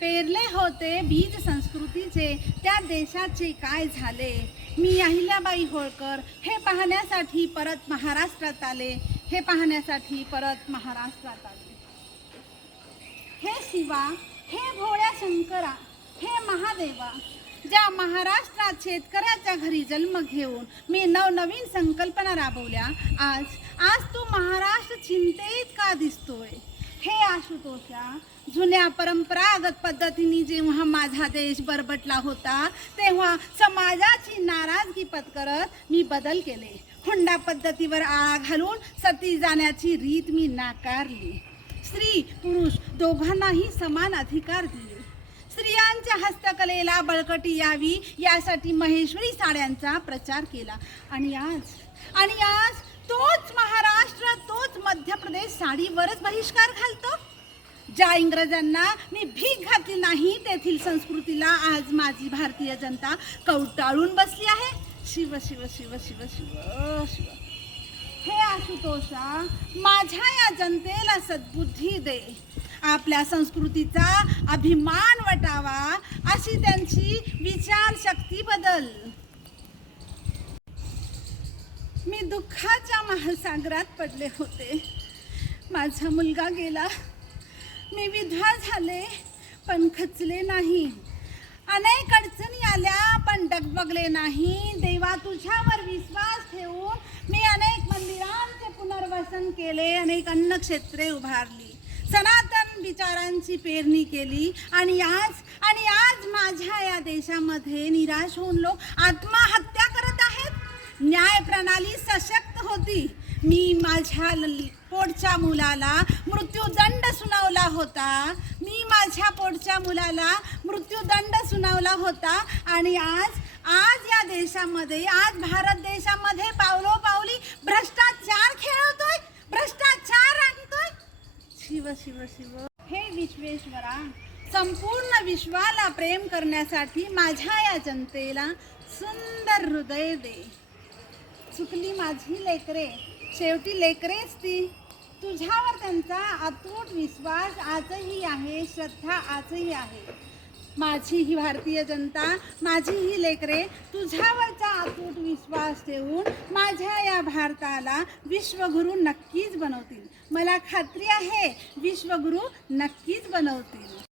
पेरले होते बीज संस्कृतीचे, त्या देशाचे काय झाले. मी अहिल्याबाई होळकर हे पाहण्यासाठी परत महाराष्ट्रात आले. हे शिवा, हे भोळ्या शंकरा, हे महादेवा, ज्या महाराष्ट्रात शेतकऱ्याच्या घरी जन्म घेऊन मी नवनवीन संकल्पना राबवल्या, आज तू महाराष्ट्र चिंतेत का दिसतोय. हे आशुतोषा, जुन्या परंपरागत पद्धतीने जेव्हा माझा देश बरबटला होता, तेव्हा समाजाची नाराजगी पत्करत मी बदल केले. हुंडा पद्धतीवर आळा घालून सती जाण्याची रीत मी नाकारली. स्त्री पुरुष दोघांनाही समान अधिकार दिले. स्त्रियांच्या हस्तकलेला बळकटी यावी यासाठी महेश्वरी साड्यांचा प्रचार केला. आणि आज तोच महाराष्ट्र, तोच मध्य प्रदेश साडीवरच बहिष्कार घालतो. ज्या इंग्रजांना मी भीक घातली नाही, तेथील संस्कृतीला आज माझी भारतीय जनता कवटाळून बसली आहे. शिव शिव शिव शिव शिव शिव. हे आशुतोषा, माझ्या या जनतेला सद्बुद्धी दे. आपल्या संस्कृतीचा अभिमान वाटावा अशी त्यांची विचारशक्ती बदल. मी दुःखाच्या महासागरात पडले होते. माझा मुलगा गेला. मी विधवा झाले पण खचले नाही. अनेक अडचणी आल्या पण डगमगले नाही. देवा, तुझ्यावर विश्वास ठेवून मी अनेक मंदिरांचे पुनर्वसन केले, अनेक अन्नक्षेत्रे उभारली, सनातन विचारांची पेरणी केली. आणि आज माझ्या या देशामध्ये निराश होऊन लोक आत्महत्या करत आहेत. न्याय प्रणाली सशक्त होती. मी माझ्या पोटच्या मुलाला मृत्यूदंड सुनावला होता. आणि आज या देशामध्ये, आज भारत देशामध्ये पावलोपावली भ्रष्टाचार खेळवतोय, भ्रष्टाचार आणतोय. शिव शिव शिव. हे विश्वेश्वरा, संपूर्ण विश्वाला प्रेम करण्यासाठी माझ्या या जनतेला सुंदर हृदय दे. चुकली माझी लेकरे, शेवटी लेकरेच ती. तुझ्यावर त्यांचा अतूट विश्वास आजही आहे, श्रद्धा आजही आहे. माझी ही भारतीय जनता, माझी ही लेकरे तुझ्यावरचा अतूट विश्वास ठेवून माझ्या या भारताला विश्वगुरू नक्कीच बनवतील. मला खात्री आहे, विश्वगुरू नक्कीच बनवतील.